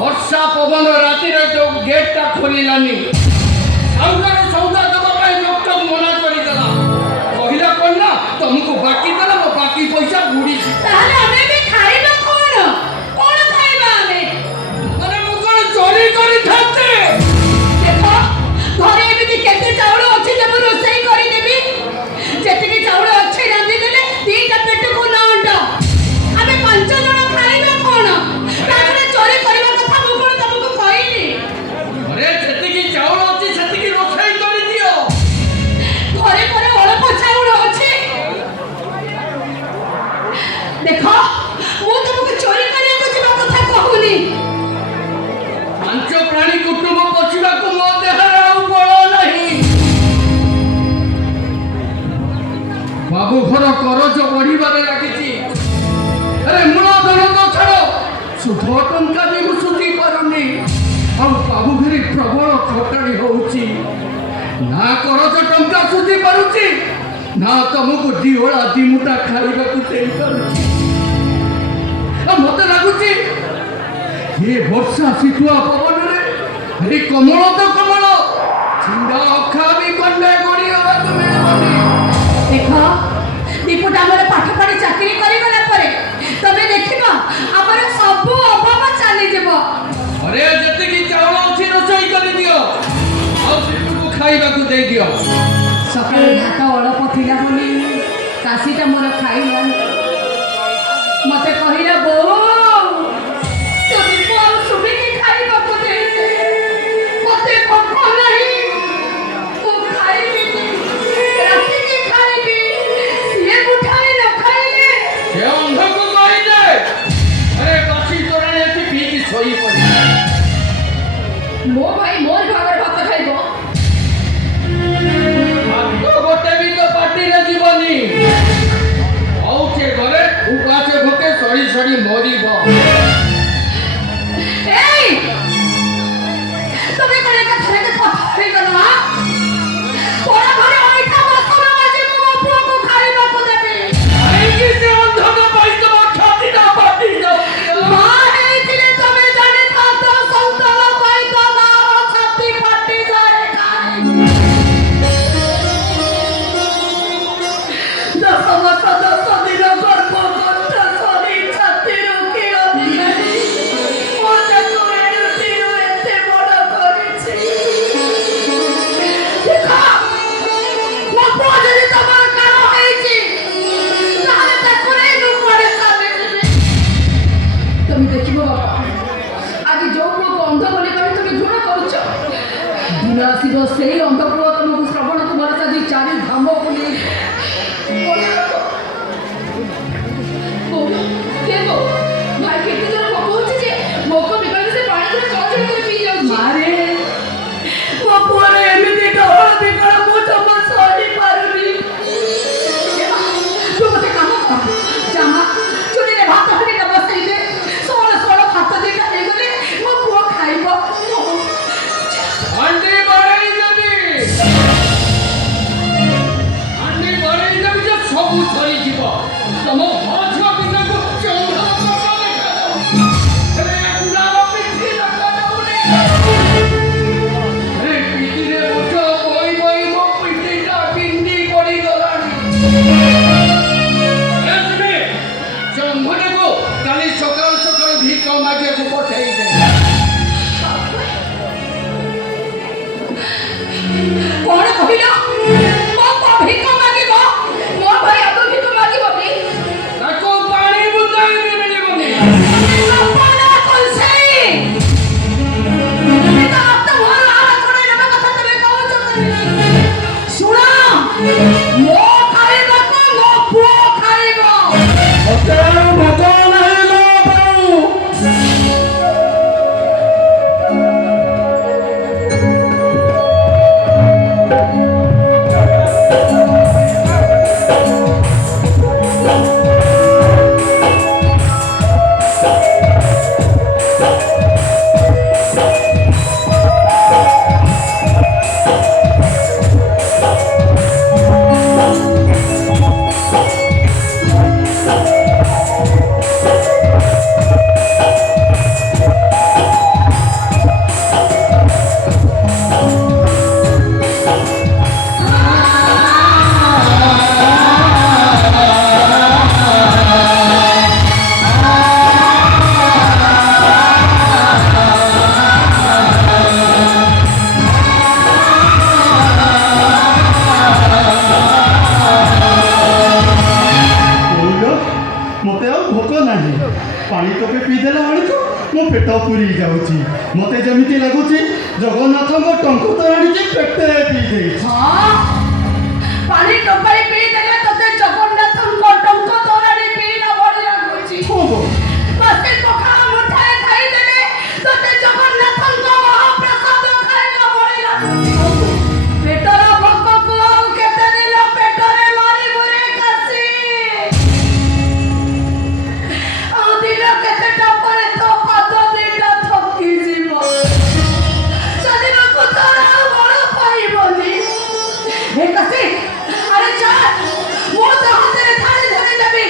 ବର୍ଷା ପବନ ରାତିରେ ଯୋଉ ଗେଟ୍ଟା ଖୋଲିଲାନି ସୌଦା ଦେବା ପାଇଁ ଡକ୍ଟର ମନା କରିଦେଲା। କହିଲା କଣ ନା ତମକୁ ବାକି ଦେଲା ମୋ ବାକି ପଇସା ବୁଡ଼ିଛି। ତାହେଲେ ଆମେ ବି ଖାଇବା କଣ? କଣ ଖାଇବା ଆମେ? ମାନେ ମୁଁ କଣ ଚୋରି କରିଥାନ୍ତି? ଦେଖ ଘରେ ଏମିତି କେତେ ଚାଉଳ ଅଛି ଯେ ମୁଁ ରୋଷେଇ କରିଦେବି। ଯେତିକି ଚାଉଳ ଅଛି ରାନ୍ଧିଦେଲେ ଦିଟା ପେଟକୁ ନ ଅଣ୍ଟ। ଆମେ 5 ଜଣ ଖାଇବା କଣ? ତାପରେ ଚୋରି କରିବା କଥା ମୁଁ କଣ ତମକୁ କହିଲି? ଘରେ ଯେତିକି ଚାଉଳ ଅଛି ସେତିକି ରୋଷେଇ କରିଦିଅ। ଘରେ ପରେ ଅଳ୍ପ ଚାଉଳ ଅଛି। ଦେଖ ମୁଁ ତମକୁ ଚୋରି କରିବାକୁ ଯିବା କଥା କହୁନି। 5 ପ୍ରାଣୀ କୁଟୁମ୍ବ ପୋଷିବାକୁ ମୋ ଦେହରେ ଆଉ ବଳ ନାହିଁ। ବାବୁ ଘର କରଜ ବଢିବାରେ ଲାଗିଛି। ଆରେ ମୂଳଧନ ତ ଛାଡ଼, ସୁଧ ଟଙ୍କା ବି ମୁଁ ସୁଝି ପାରୁନି। ଆଉ ବାବୁ ଘରେ ପ୍ରବଳ ଖଟାଳି ହଉଛି। ନା କରଜ ଟଙ୍କା ସୁଝି ପାରୁଛି, ନା ତମକୁ ଦିଓଳା ଦିମୁଠା ଖାଇବାକୁ ଦେଇପାରୁଛି। ମତେ ଲାଗୁଛି ଏ ବର୍ଷା ଶୀତୁଆ ପବନରେ ଏ କମଳ ତ କମଳ, ଛିଣ୍ଡା ଅଖା ବି ଖଣ୍ଡେ ଗଡ଼ିବାକୁ ମିଳିବନି। ଦେଖ ଦୀପୁଟା ଆମର ପାଠ ପଢି ଚାକିରି କରିଗଲା ପରେ ତମେ ଦେଖିବ ଆମର ସବୁ ଅଭାବ ଚାଲିଯିବ। ଘରେ ଯେତିକି ଚାଉଳ ଅଛି ରୋଷେଇ କରିଦିଅ, ଆଉ ଦୀପୁକୁ ଖାଇବାକୁ ଦେଇଦିଅ। ସକାଳେ ଭାତ ଅଳପ ଥିଲା ବୋଲି କାଶୀଟା ମୋର ଖାଇଲାନି। ମତେ କହିଲା ବୋଉ ତୁ ଦୀପୁ ଆଉ ସୁମିକି ଖାଇବାକୁ ଦେଇଦେ, ମତେ ଭୋକ ନାହିଁ, ମୁଁ ଖାଇବିନି, ରାତିକି ଖାଇବି। ସିଏ ମୁଠାଏ ନ ଖାଇଲେ ସେ ଅନ୍ଧକୁ କହିଦେ ଆରେ ବାସି ତୋରାଣି ଏଠି ପିଇକି ଶୋଇପଡେ। ମୋ ଭାଇ ମୋର ଭାଗରେ ଭାତ ଖାଇବ। ଭାତ ଗୋଟେ ବି ତ ପାଟିରେ ଯିବନି। ଆଉ ସେ ଘରେ ଉପାସେ ଭୋକେ ସରି ସରି ମରିବ। ଏଇ ତମେ କଣ ଏକାଥରକେ କଥା ହେଇଗଲ? ପର ଘରେ ଅଇଠା ବାସନ ମାଜି ମୁଁ ମୋ ପୁଅକୁ ଖାଇବାକୁ ଦେବି। କାହିଁକି ସେ ଅନ୍ଧକ ପାଇଁ ତମ ଛାତିଟା ଫାଟି ଯାଉଛି? ମା ହେଇଥିଲେ ତମେ ଜାଣିଥାନ୍ତ ସନ୍ତାନ ପାଇଁ ତ ମାର ଛାତି ଫାଟିଯାଏ କାହିଁକି? 10 ମାସ 10 ଦିନ ଗର୍ଭ କଷ୍ଟ ସରି ଛାତିରୁ କ୍ଷୀର ଦିଏନି। ମୋ ତାକୁ ଏଡ଼ୁଟିରୁ ଏତେ ବଡ଼ କରିଛି। ଦେଖ ମୋ ପୁଅ ଯଦି ତମର କାଳ ହେଇଛି ତାହେଲେ ତାକୁ ନେଇ ମୁଁ କୁଆଡ଼େ ଚାଲିଯିବି। তুমি দেখিব বাবা আজ ଯୋଉ ପୁଅକୁ ଅନ୍ଧ ବୋଲି କହି তুমি ଘୃଣା କରୁଛ, ଦିନ ଆସିବ ସେଇ ଅନ୍ଧ ପୁଅ ତମକୁ ଶ୍ରବଣ କୁମାର ସାଜି 4 ଧାମ ବୁଲି ଭାଇ କେତେ ଜୋର ଭୋକ ହଉଛି ଯେ ଭୋକ ବିକଳରେ ସେ ପାଣି ପୁରା ଚଳଚଳ କରି ପିଇ ଯାଉଛି। ମାରେ ମୋ ପୁଅର ଏମିତି ଡହଳ ବିକଳ ମୁଁ ଜମା ସହି ପାରୁନି। ତୁ ଗୋଟେ କାମ କର, ଜାମା ଚୁଲିରେ ଭାତ ହାଣ୍ଡିଟା ବସେଇ ଦେ। ଷୋଳ ଭାତ ଦିଟା ହେଇଗଲେ ମୋ ପୁଅ ଖାଇବ। ହାଣ୍ଡି ବଢେଇ ଦେବି, ହାଣ୍ଡି ବଢେଇ ଦେବି ଯେ ସବୁ ସରିଯିବ। ତମ ଘର ଛୁଆ ପିଲାକୁ ଚନ୍ଦ୍ର ଦେଖାଯାଉଛି, ହେଲେ ଗୁଡ଼ାର ପିଠି ଦେଖାଯାଉନି। ଏ ପିଠିରେ ବୋଝ ବଇ ବଇ ମୋ ପିଠିଟା ବିନ୍ଧି ପଡ଼ିଗଲାଣି। ସେ ଅନ୍ଧଟାକୁ କାଲି ସକାଳୁ ସକାଳୁ ଭିକ ମାଗିବାକୁ ପଠେଇ ଦେ। କଣ କହିଲ? ମୋ ପୁଅ ଭିକ ମାଗିବ? ମୋ ଭାଇ ଆଗ ଭିକ ମାଗିବନି। ତାକୁ ପାଣି ବୁନ୍ଦାଏ ବି ମିଳିବନି। ସପନା କଂସେଇ ତମେ ତ ଆତ୍ମହର ଆଳ ଛଡ଼େଇ ନେବା କଥା ତମେ କହୁଛ କାହିଁକି? ଶୁଣ, ମୋ ଖାଇବାକୁ ମୋ ପୁଅ ଖାଇବ। ମତେ ଆଉ ଭୋକ ନାହିଁ ଲୋ ବାବୁ। ମୋ ପେଟ ପୁରି ଯାଉଛି। ମତେ ଯେମିତି ଲାଗୁଛି ଜଗନ୍ନାଥଙ୍କ ଟଙ୍କ ତୋରାଣିକି ପେଟେ ପିଇ ଦେଇଛି। ହଁ ପାଣି ଟୋପାଇ ପିଇ ଦେଲେ ତତେ ଜଗନ୍ନାଥଙ୍କ ଟଙ୍କ ତୋରାଣି ପିଇଲା ଭଳି ଲାଗୁଛି। ହବ ବାସି ପଖାଳ ମୁଠାଏ ଖାଇଦେଲେ ତତେ ଜଗନ୍ନାଥଙ୍କ ମହାପ୍ରସାଦ ଖାଇଲା ଭଳି ଲାଗୁଛି। ପେଟର ଭୋକକୁ ଆଉ କେତେ ଦିନ ପେଟରେ ମାରିବୁ ରେ କାଶୀ? ଆଉ ଦିନ କେତେଟା ପରେ ତୋ ପାଦ ଦିଟା ଥକିଯିବ। ଚାଲିବାକୁ ତୋର ଆଉ ବଳ ପାଇବନି। ହେ କାଶୀ, ଆରେ ଚାଲ, ମୁଁ ତୋ ହାତରେ ଥାଳି ଧରି ଦେବି।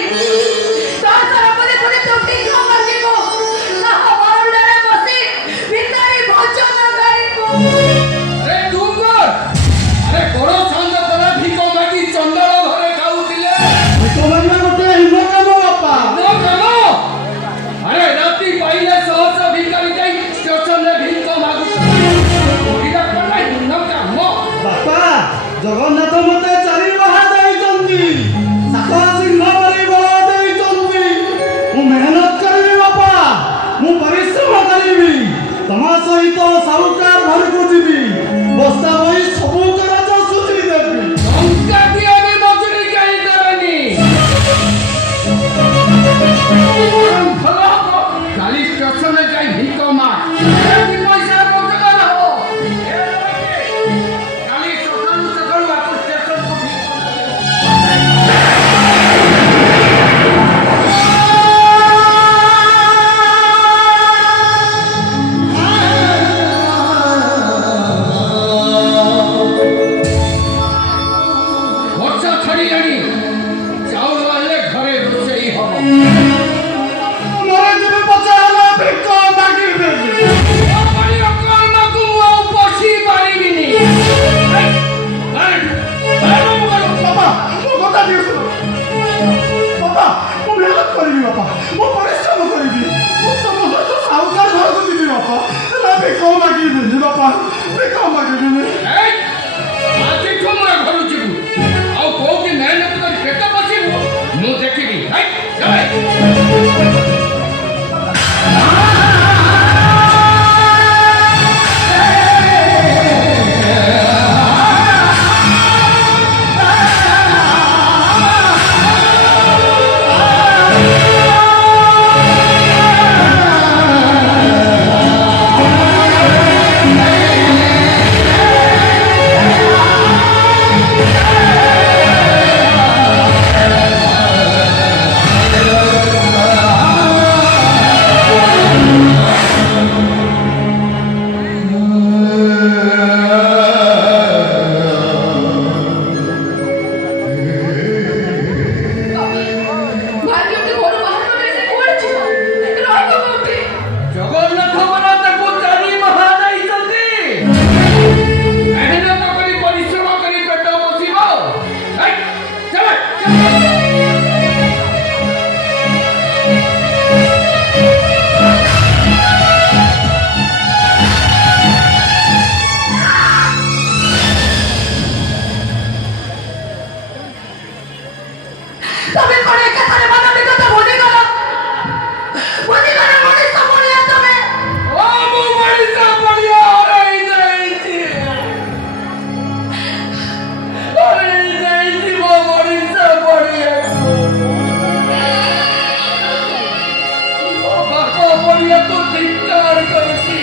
ତୋ ତରଫରେ ପୁଣି ତୁ ଭିକ ମାଗିବୁ। ତାହା ବାରଣ୍ଡାରେ ବସି ଭିକାରୀ ଭଜନ ଗାଇବୁ। আরে তুম কর, আরে বড় সন্ধ্যা তোরা ভিক মাগি চন্দাଳ ঘরে খাউଥିଲେ। ଭିକ ମାଗିବା ଗୋଟେ ହିମ କାମ ବାପା। নো কাম, আরে রাতি পাইলে সহস্র ভিকারি যাই স্টেশনে ভিক মাগুছে। ওইটা করাই নো কাম। ବାପା ଜଗନ୍ନାଥ ମତେ ଚାରି ବାହା ଦେଇଛନ୍ତି। ସାତ ସିଂହ ପରି ବଳ ଦେଇଛନ୍ତି। ମୁଁ ମେହନତ କରିବି ବାପା, ମୁଁ ପରିଶ୍ରମ କରିବି। ତମ ସହିତ ସାହୁକାର ଘରକୁ ଯିବି। ବସ୍ତା ବହି ସବୁ କରଜ ସୁଝି ଦେବି। ଟଙ୍କା ଦିଆନି ମଜୁରୀ କେହି ଦେବେନି। ଭଲ ହବ କାଲି ଷ୍ଟେସନରେ ଯାଇ ଭିକ ମାଗ। ଏଠି ପଇସା ରୋଜଗାର ହବ। ଏ ରହିବେ। କାଲି ସକାଳୁ ସକାଳୁ ଆକୁ ଷ୍ଟେସନକୁ ଭିକ ମାଗିବ। ବର୍ଷା ଛାଡ଼ିଲାଣି। ଚାଉଳ ଆଣିଲେ ଘରେ ରୋଷେଇ ହବ। ମରେ ଯିବି ପଛେ ହେଲେ ଭିକ ମାଗିବି। ଅପାଣିର କର୍ମକୁ ମୁଁ ଆଉ ପଶି ପାରିବିନି। ବାପା ମୋ କଥା ଟିକେ ଶୁଣ। ବାପା ମୁଁ ମେହନତ କରିବି ବାପା, ମୁଁ ପରିଶ୍ରମ କରିବି। ମୁଁ ତମ ସହିତ ସାହୁକାର ଘରକୁ ଯିବି ବାପା। ହେଲେ ଭିକ ମାଗିବିନି ବାପା, ଭିକ ମାଗିବିନି। ଆଜିଠୁ ମୁଁ ଏ ଘରୁ ଯିବୁ। ଆଉ କୋଉଠି ମେହନତ କରି ପେଟ ବସିବୁ ମୁଁ ଦେଖିବି। ଭାଗ୍ୟକୁ ଘରୁ ବାହାର କରି ସେ କୁଆଡ଼େ ଯିବ? ରହିବ କୋଉଠି? ଜଗନ୍ନାଥ ବରା ତାକୁ ଚାରି ମହା ଦେଇଛନ୍ତି। ମେହନତ କରି ପରିଶ୍ରମ କରି ପେଟ ବସିବ। ତମେ କଣ ଏକାଥରେ ମାନବିକତା ଭୁଲିଗଲ? ଭୁଲିଗଲ ମଣିଷ ଭଳିଆ ତମେ। ଓ ମୁଁ ମଣିଷ ଭଳିଆ ହରେଇ ଯାଇଛି। ହରେଇ ଯାଇଛି ମୋ ମଣିଷ ଭଳିଆକୁ। ମୋ ବାପ ଭଳିଆକୁ ଧିକ୍କାର କରିଛି।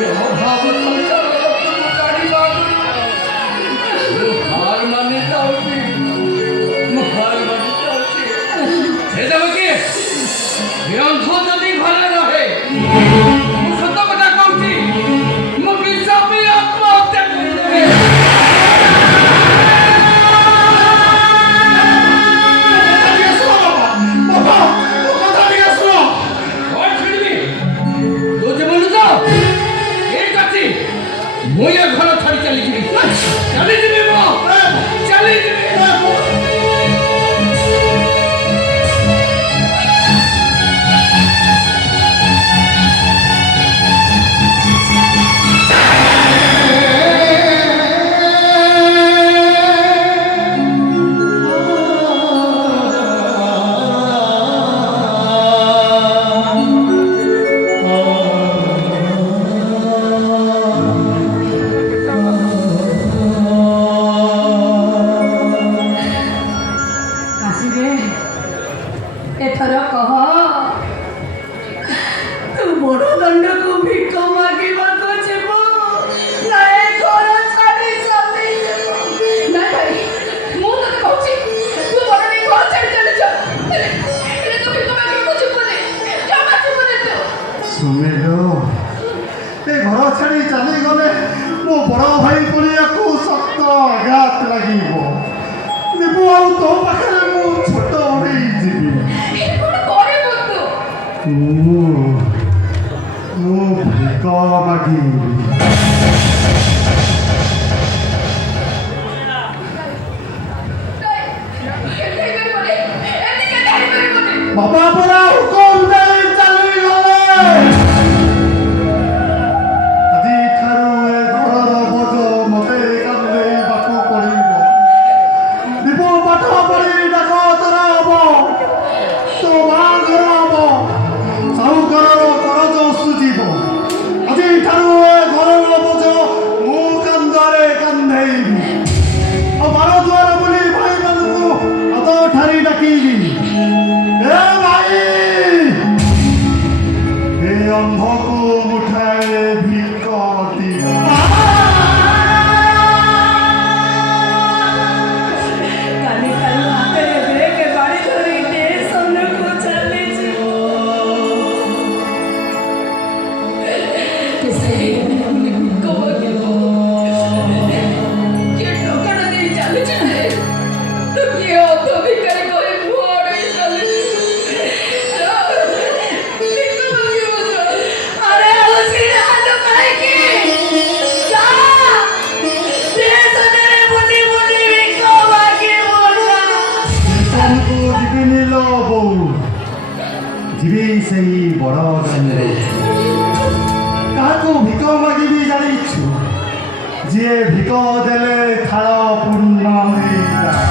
ଏ ଅଭାବ ସଂସାରର ମୁଁ ଜାଣିବା ମୁଁ ହାର ମାନି ଯାଉଛି। ମୁଁ ହାର ମାନି ଯାଉଛି। ସେ ଦେବ କିଏ? ନିରଞ୍ଜନ ଯଦି ଘରେ ରହେ ମୁଁ ସତ କଥା କହୁଛି ମୁଁ ବିଷ ପିଇ ଆତ୍ମହତ୍ୟା କରିଦେବି। ଟିକେ ଶୁଣ ବାପା, ମୋ କଥା ଟିକେ ଶୁଣ। କଣ ଛିଡ଼ିବି? ତୁ ଯିବୁନି ତ? ଠିକ୍ ଅଛି, ମୁଁ ଏ ଘର ଛାଡ଼ି ଚାଲିଯିବି। ଚାଲିଯିବି ମୁଁ, ଚାଲିଯିବି। ଦଣ୍ଡକୁ ଭିକ ମାଗିବାକୁ ଯିବୁ ନା ଏ ଘର ଛାଡ଼ି ଚାଲିଯିବୁ? ନାଇଁ ଭାଇ, ମୁଁ ତତେ କହୁଛି ତୁ ବରଂ ଏ ଘର ଛାଡ଼ି ଚାଲିଯା, ହେଲେ ତୁ ଭିକ ମାଗିବାକୁ ଯିବୁନି, ଜମା ଯିବୁନି ତୁ। ସୁମିଲୋ, ଏ ଘର ଛାଡ଼ି ଚାଲିଗଲେ ମୋ ବଡ଼ ଭାଇ ପଡ଼ିଆକୁ ଶକ୍ତ ଆଘାତ ଲାଗିବ। ଦେବୁ ଆଉ ତୋ ପାଖରେ ମୁଁ ଛୋଟ ହେଇଯିବି। କଣ କରିବୁ ତୁ? ମୁଁ ଭିକ ମାଗିବି। ବାପା ପରା ହୁକୁମ ଦେଇ ଚାଲିଗଲେ। ଆଜିଠାରୁ ଏ ଘରର ବୋଝ ମୋତେ କାନ୍ଦେଇବାକୁ ପଡ଼ିବ। ଦୀପୁ ପାଠ ପଢ଼ି ଡାକ ତୋର ହବ, ତୋ ବାହାଘର ହବ, ସାହୁକାରର କରଜ ସୁଝିବ। ଆଜିଠାରୁ ଏ ଘରର ବୋଝ ମୁଁ କାନ୍ଧରେ କାନ୍ଧେଇବି। ଆଉ ବାର ଦୁଆର ବୁଲି ଭାଇମାନଙ୍କୁ ହାତ ଠାରି ଡାକିବି, ଏ ଭାଇ, ଏ ଅନ୍ଧକୁ ମୁଠାଏ ଭିକ ଦିଅ। କାଲି ଠାରୁ ହାତରେ ବ୍ରେକ୍ ବାଡ଼ି ଧରି ଷ୍ଟେସନକୁ ଚାଲିଯିବ। କିଏ ଟଙ୍କାଟା ଦେଇ ଚାଲିଛି ନା ତୁ କିଏ ଅଧ ଭିକାରୀ କରି ମୁହଁ ଅଡ଼େଇ ଚାଲିଛି? ଆରେ ଆଉ ଛିଡ଼ା ହାତ କାହିଁକି? ଯା ଷ୍ଟେସନରେ ବୁଲି ବୁଲି ଭିକ ମାଗିବୁ ଯା। ଷ୍ଟେସନକୁ ଯିବିନି ଲୋ ବୋଉ, ଯିବି ସେଇ ବଡ଼ ଦାଣ୍ଡରେ। କାହାକୁ ଭିକ ମାଗିବି ଜାଣିଛୁ? ଯିଏ ଭିକ ଦେଲେ ଥାଳ ପୂର୍ଣ୍ଣ ହେଇଯାଏ।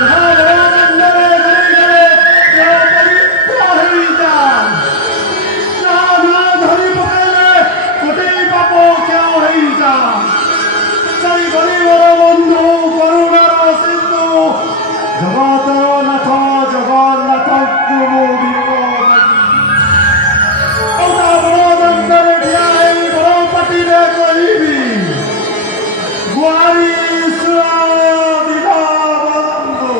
ଯାହା ବଡ଼ ଦାଣ୍ଡରେ ଗଡ଼ିଗଲେ ସେ ପବିତ୍ର ହେଇଯାଏ। ଯାହା ନାଁ ଧରି ପକାଇଲେ କୋଟି ପାପ କ୍ଷୟ ହେଇଯାଏ। ସେଇ ଗରିବର ବନ୍ଧୁ, କରୁଣାର ସିନ୍ଧୁ ଜଗତର ନାଥ ଜଗନ୍ନାଥଙ୍କୁ ମୁଁ ଭିକ ମାଗିବି। ଆଉ ତା ବଡ଼ ଦାଣ୍ଡରେ ଠିଆ ହେଇ ବଡ଼ ପାଟିରେ କହିବି, ଗୁହାରି ଶୁଣ ଦୀନବନ୍ଧୁ।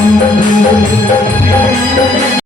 Hare